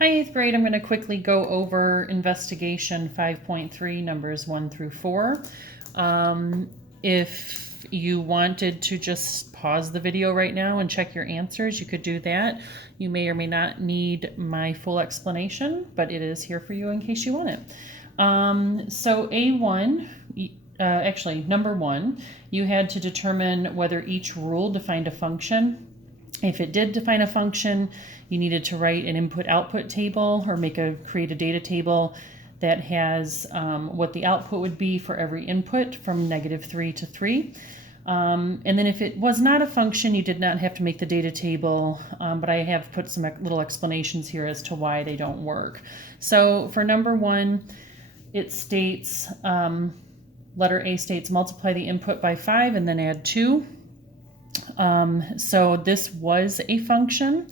Hi, 8th grade. I'm going to quickly go over investigation 5.3, numbers 1 through 4. If you wanted to just pause the video right now and check your answers, you could do that. You may or may not need my full explanation, but it is here for you in case you want it. So A1, actually number 1, you had to determine whether each rule defined a function. If it did define a function, you needed to write an input-output table or create a data table that has what the output would be for every input from -3 to 3. And then if it was not a function, you did not have to make the data table, but I have put some little explanations here as to why they don't work. So for number 1, it states, letter A states multiply the input by 5 and then add 2. So this was a function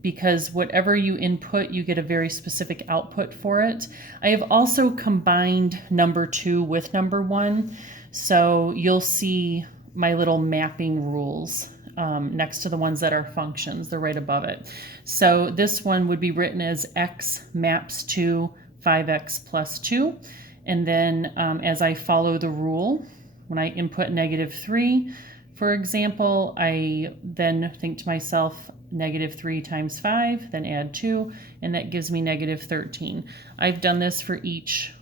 because whatever you input, you get a very specific output for it. I have also combined number 2 with number 1. So you'll see my little mapping rules next to the ones that are functions. They're right above it. So this one would be written as x maps to 5x plus 2. And then as I follow the rule, when I input -3, for example, I then think to myself, -3 times 5, then add 2, and that gives me -13. I've done this for each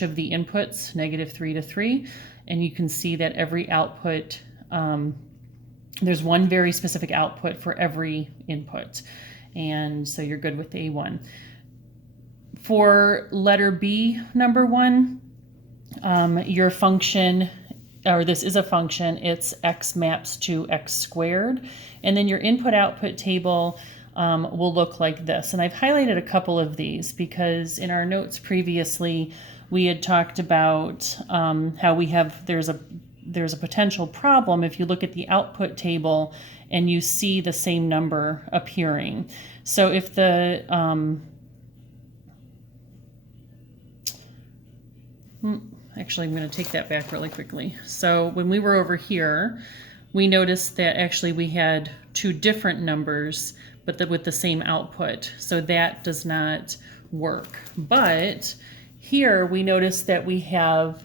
of the inputs, -3 to 3, and you can see that every output, there's one very specific output for every input, and so you're good with the A1. For letter B, number 1, your function, or this is a function, it's x maps to x squared. And then your input-output table will look like this. And I've highlighted a couple of these because in our notes previously, we had talked about how there's a potential problem if you look at the output table and you see the same number appearing. So if the actually, I'm going to take that back really quickly. So when we were over here, we noticed that actually we had 2 different numbers, but with the same output. So that does not work. But here we notice that we have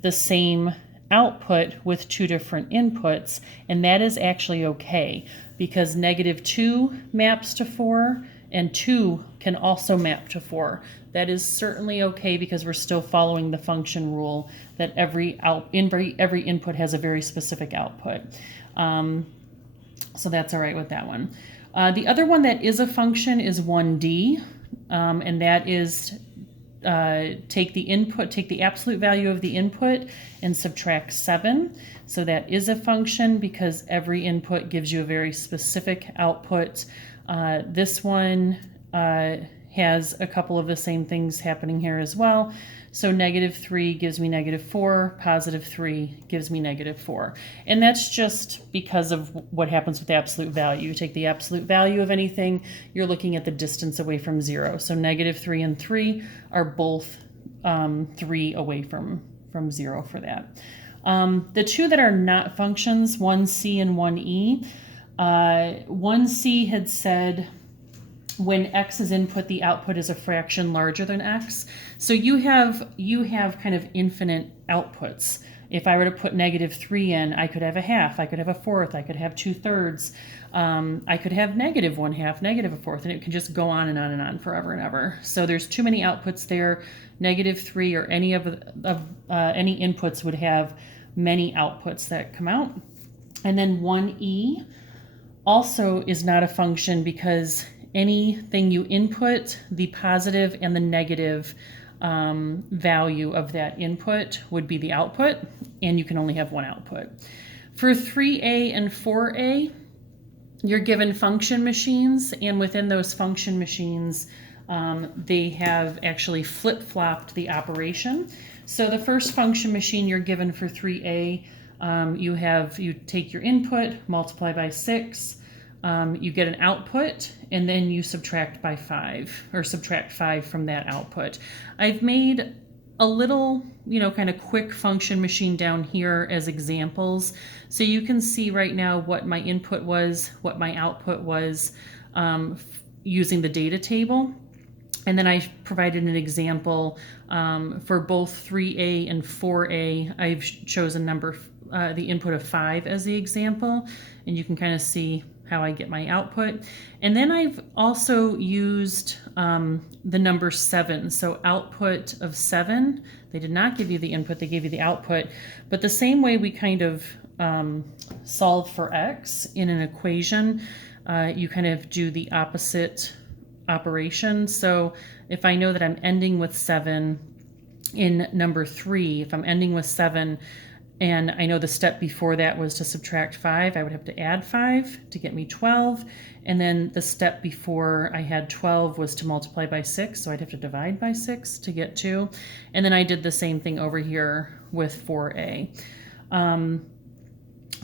the same output with 2 different inputs, and that is actually okay because -2 maps to 4 and 2 can also map to 4. That is certainly okay because we're still following the function rule that every input has a very specific output. So that's all right with that one. The other one that is a function is 1D, and that is take the absolute value of the input and subtract 7. So that is a function because every input gives you a very specific output. This one has a couple of the same things happening here as well. So -3 gives me -4, +3 gives me -4. And that's just because of what happens with absolute value. You take the absolute value of anything, you're looking at the distance away from 0. So -3 and 3 are both 3 away from 0 for that. The 2 that are not functions, 1C and 1E, 1C had said when x is input, the output is a fraction larger than x. So you have kind of infinite outputs. If I were to put -3 in, I could have a half, I could have a fourth, I could have 2/3, I could have -1/2, -1/4, and it can just go on and on and on forever and ever. So there's too many outputs there. -3 or any any inputs would have many outputs that come out. And then 1E also is not a function because anything you input, the positive and the negative value of that input would be the output, and you can only have one output. For 3A and 4A, you're given function machines, and within those function machines, they have actually flip-flopped the operation. So the first function machine you're given for 3A, you take your input, multiply by 6, you get an output, and then you subtract by 5, or subtract 5 from that output. I've made a little, kind of quick function machine down here as examples. So you can see right now what my input was, what my output was. using the data table. And then I provided an example for both 3A and 4A. I've chosen the input of 5 as the example, and you can kind of see how I get my output. And then I've also used the number 7. So output of 7, they did not give you the input, they gave you the output. But the same way we kind of solve for x in an equation, you kind of do the opposite operation. So if I know that I'm ending with 7 in number 3, if I'm ending with 7 and I know the step before that was to subtract 5, I would have to add 5 to get me 12. And then the step before I had 12 was to multiply by 6, so I'd have to divide by 6 to get 2. And then I did the same thing over here with 4A.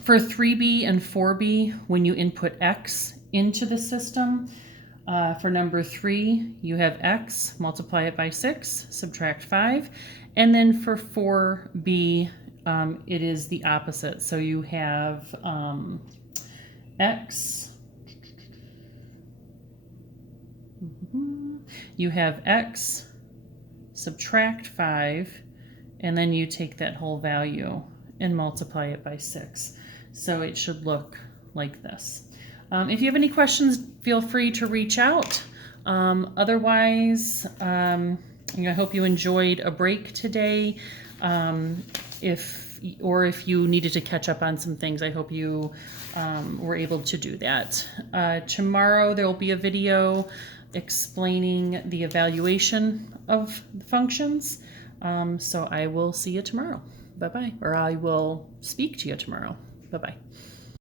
For 3B and 4B, when you input x into the system, for number 3, you have x, multiply it by 6, subtract 5. And then for 4b, it is the opposite. So you have x, subtract 5, and then you take that whole value and multiply it by 6. So it should look like this. If you have any questions, feel free to reach out. Otherwise, I hope you enjoyed a break today. If you needed to catch up on some things, I hope you were able to do that. Tomorrow there will be a video explaining the evaluation of the functions. So I will see you tomorrow. Bye-bye. Or I will speak to you tomorrow. Bye-bye.